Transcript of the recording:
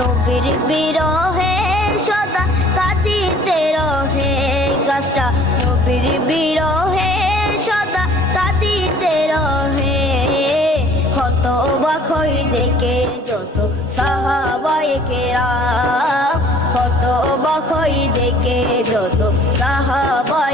নবীর বিরহে সদা কাঁদিতে রহে, গাছটা নবীর বিরহে সদা কাঁদিতে রহে। হতবাক হই দেখে যত সাহাবায়ে কেরাম, হতবাক হই দেখে যত সাহাবায়ে